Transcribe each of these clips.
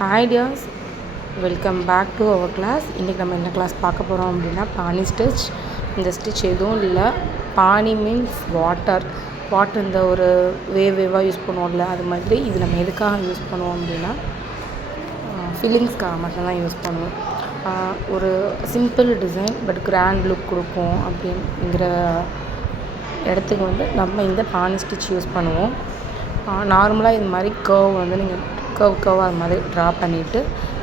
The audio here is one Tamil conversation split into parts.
Hi dears, welcome back to our class. இன்றைக்கி நம்ம என்ன கிளாஸ் பார்க்க போகிறோம் அப்படின்னா பானி ஸ்டிச். இந்த ஸ்டிச் எதுவும் இல்லை, பானி மீன்ஸ் வாட்டர் இந்த ஒரு வேவாக யூஸ் பண்ணுவோம்ல, அது மாதிரி இது நம்ம எதுக்காக யூஸ் பண்ணுவோம் அப்படின்னா ஃபில்லிங்ஸ்க்காக மட்டும்தான் யூஸ் பண்ணுவோம். ஒரு simple design but grand look கொடுக்கும் அப்படிங்கிற இடத்துக்கு வந்து நம்ம இந்த பானி ஸ்டிச் யூஸ் பண்ணுவோம். நார்மலாக இது மாதிரி நீங்கள் கர்வ் அது மாதிரி ட்ரா பண்ணிவிட்டு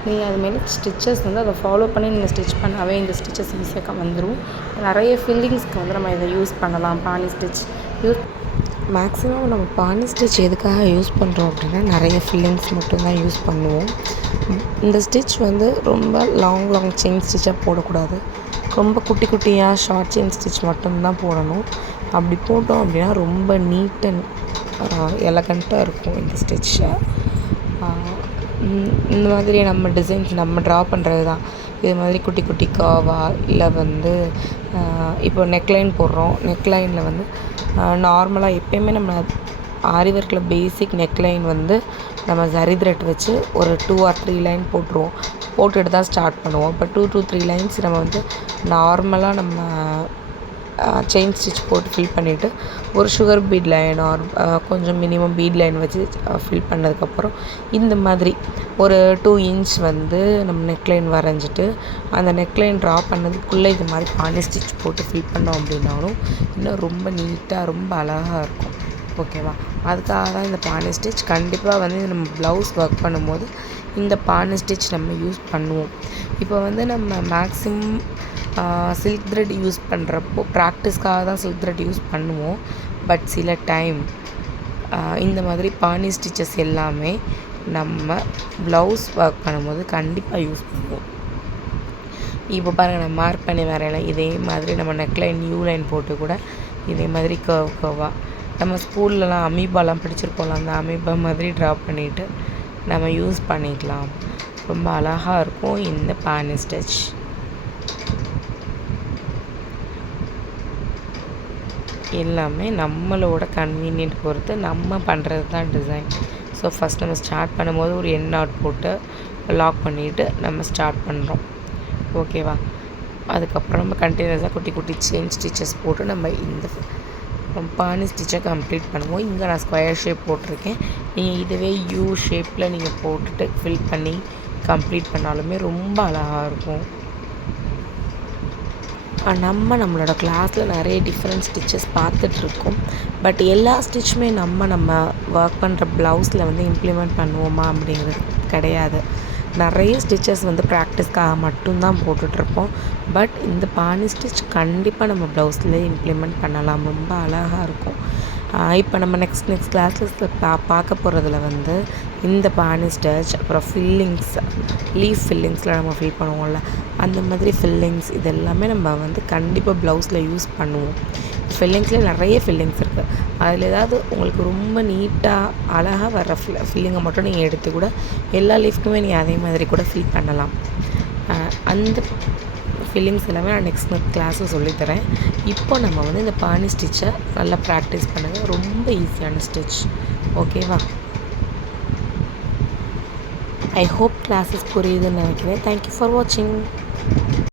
நீங்கள் அதுமாரி ஸ்டிச்சஸ் வந்து அதை ஃபாலோ பண்ணி நீங்கள் ஸ்டிச் பண்ணாவே இந்த ஸ்டிச்சஸ் ஈஸியாக வந்துடும். நிறைய ஃபில்லிங்ஸ்க்கு வந்து நம்ம இதை யூஸ் பண்ணலாம். பானி ஸ்டிச் மேக்ஸிமம் நம்ம பானி ஸ்டிச் எதுக்காக யூஸ் பண்ணுறோம் அப்படின்னா நிறைய ஃபில்லிங்ஸ் மட்டும்தான் யூஸ் பண்ணுவோம். இந்த ஸ்டிச் வந்து ரொம்ப லாங் செயின் ஸ்டிச்சாக போடக்கூடாது. ரொம்ப குட்டியாக ஷார்ட் செயின் ஸ்டிச் மட்டும்தான் போடணும். அப்படி போட்டோம் அப்படின்னா ரொம்ப நீட் அண்ட் எலகண்ட்டாக இருக்கும் இந்த ஸ்டிச்சை. இந்த மாதிரி நம்ம டிசைன்ஸ் நம்ம ட்ரா பண்ணுறது தான். இது மாதிரி குட்டி கர்வா இல்லை வந்து இப்போ நெக்லைன் போடுறோம். நெக்லைனில் வந்து நார்மலாக எப்போயுமே நம்ம ஆரி ஒர்க்கில் பேசிக் நெக்லைன் வந்து நம்ம ஜரி த்ரெட் வச்சு ஒரு 2 or 3 லைன் போட்டுட்டு தான் ஸ்டார்ட் பண்ணுவோம். இப்போ 2 to 3 லைன்ஸ் நம்ம வந்து நார்மலாக நம்ம செயின் ஸ்டிச் போட்டு ஃபில் பண்ணிவிட்டு ஒரு சுகர் பீட் லைன் ஆர் கொஞ்சம் மினிமம் பீட் லைன் வச்சு ஃபில் பண்ணதுக்கப்புறம் இந்த மாதிரி ஒரு 2 inch வந்து நம்ம நெக்லைன் வரைஞ்சிட்டு அந்த நெக்லைன் ட்ரா பண்ணதுக்குள்ளே இது மாதிரி பானி ஸ்டிச் போட்டு ஃபில் பண்ணோம் அப்படின்னாலும் இன்னும் ரொம்ப நீட்டாக ரொம்ப அழகாக இருக்கும். ஓகேவா? அதுக்காக தான் இந்த பானி ஸ்டிச் கண்டிப்பாக வந்து நம்ம ப்ளவுஸ் ஒர்க் பண்ணும்போது இந்த பானி ஸ்டிச் நம்ம யூஸ் பண்ணுவோம். இப்போ வந்து நம்ம மேக்ஸிமம் சில்க் த்ரெட் யூஸ் பண்ணுறப்போ ப்ராக்டிஸ்க்காக தான் சில்க் த்ரெட் யூஸ் பண்ணுவோம். பட் சில டைம் இந்த மாதிரி பானி ஸ்டிச்சஸ் எல்லாமே நம்ம ப்ளவுஸ் ஒர்க் பண்ணும்போது கண்டிப்பாக யூஸ் பண்ணுவோம். இப்போ பாருங்கள், நான் மார்க் பண்ணி வரையில இதே மாதிரி நம்ம நெக்லைன் நியூ லைன் போட்டு கூட இதே மாதிரி கர்வாக நம்ம ஸ்கூல்லலாம் அமீபாலாம் படிச்சிருப்போம்ல, அந்த அமீபா மாதிரி ட்ரா பண்ணிவிட்டு நம்ம யூஸ் பண்ணிக்கலாம். ரொம்ப அழகாக இருக்கும் இந்த பானி ஸ்டிச். எல்லாமே நம்மளோட கன்வீனியன்ட் பொறுத்து நம்ம பண்ணுறது தான் டிசைன். ஸோ ஃபஸ்ட் நம்ம ஸ்டார்ட் பண்ணும்போது ஒரு எண்ட் நாட் போட்டு லாக் பண்ணிவிட்டு நம்ம ஸ்டார்ட் பண்ணுறோம். ஓகேவா? அதுக்கப்புறம் நம்ம கண்டினியூஸாக குட்டி செயின் ஸ்டிச்சஸ் போட்டு நம்ம இந்த பானி ஸ்டிச்சை கம்ப்ளீட் பண்ணுவோம். இங்கே நான் ஸ்கொயர் ஷேப் போட்டிருக்கேன். நீங்கள் இதுவே யூ ஷேப்பில் நீங்கள் போட்டுட்டு ஃபில் பண்ணி கம்ப்ளீட் பண்ணாலுமே ரொம்ப அழகாக இருக்கும். நம்மளோட கிளாஸில் நிறைய டிஃப்ரெண்ட் ஸ்டிச்சஸ் பார்த்துட்ருக்கோம். பட் எல்லா ஸ்டிச்சுமே நம்ம ஒர்க் பண்ணுற ப்ளவுஸில் வந்து இம்ப்ளிமெண்ட் பண்ணுவோமா அப்படிங்கிறது கிடையாது. நிறைய ஸ்டிச்சஸ் வந்து ப்ராக்டிஸ்க்காக மட்டும்தான் போட்டுட்ருப்போம். பட் இந்த பானி ஸ்டிச் கண்டிப்பாக நம்ம ப்ளவுஸில் இம்ப்ளிமெண்ட் பண்ணலாம். ரொம்ப அழகாக இருக்கும். இப்போ நம்ம நெக்ஸ்ட் கிளாஸஸில் பார்க்க போகிறதுல வந்து இந்த பானி ஸ்டிச், அப்புறம் ஃபில்லிங்ஸ், லீஃப் ஃபில்லிங்ஸில் நம்ம ஃபில் பண்ணுவோம்ல, அந்த மாதிரி ஃபில்லிங்ஸ் இது எல்லாமே நம்ம வந்து கண்டிப்பாக ப்ளவுஸில் யூஸ் பண்ணுவோம். ஃபில்லிங்ஸில் நிறைய ஃபில்லிங்ஸ் இருக்குது. அதில் ஏதாவது உங்களுக்கு ரொம்ப நீட்டாக அழகாக வர்ற ஃபில்லிங்கை மட்டும் நீங்கள் எடுத்து கூட எல்லா லீஃப்க்குமே நீங்கள் அதே மாதிரி கூட ஃபில் பண்ணலாம். அந்த ஃபில்லிங்ஸ் எல்லாமே நான் நெக்ஸ்ட் கிளாஸில் சொல்லித்தரேன். இப்போ நம்ம வந்து இந்த பானி ஸ்டிச்சை நல்லா ப்ராக்டிஸ் பண்ணுங்கள். ரொம்ப ஈஸியான ஸ்டிச். ஓகேவா? ஐ ஹோப் கிளாஸஸ் புரியுதுன்னு நினைக்கிறேன். தேங்க்யூ ஃபார் வாட்சிங்.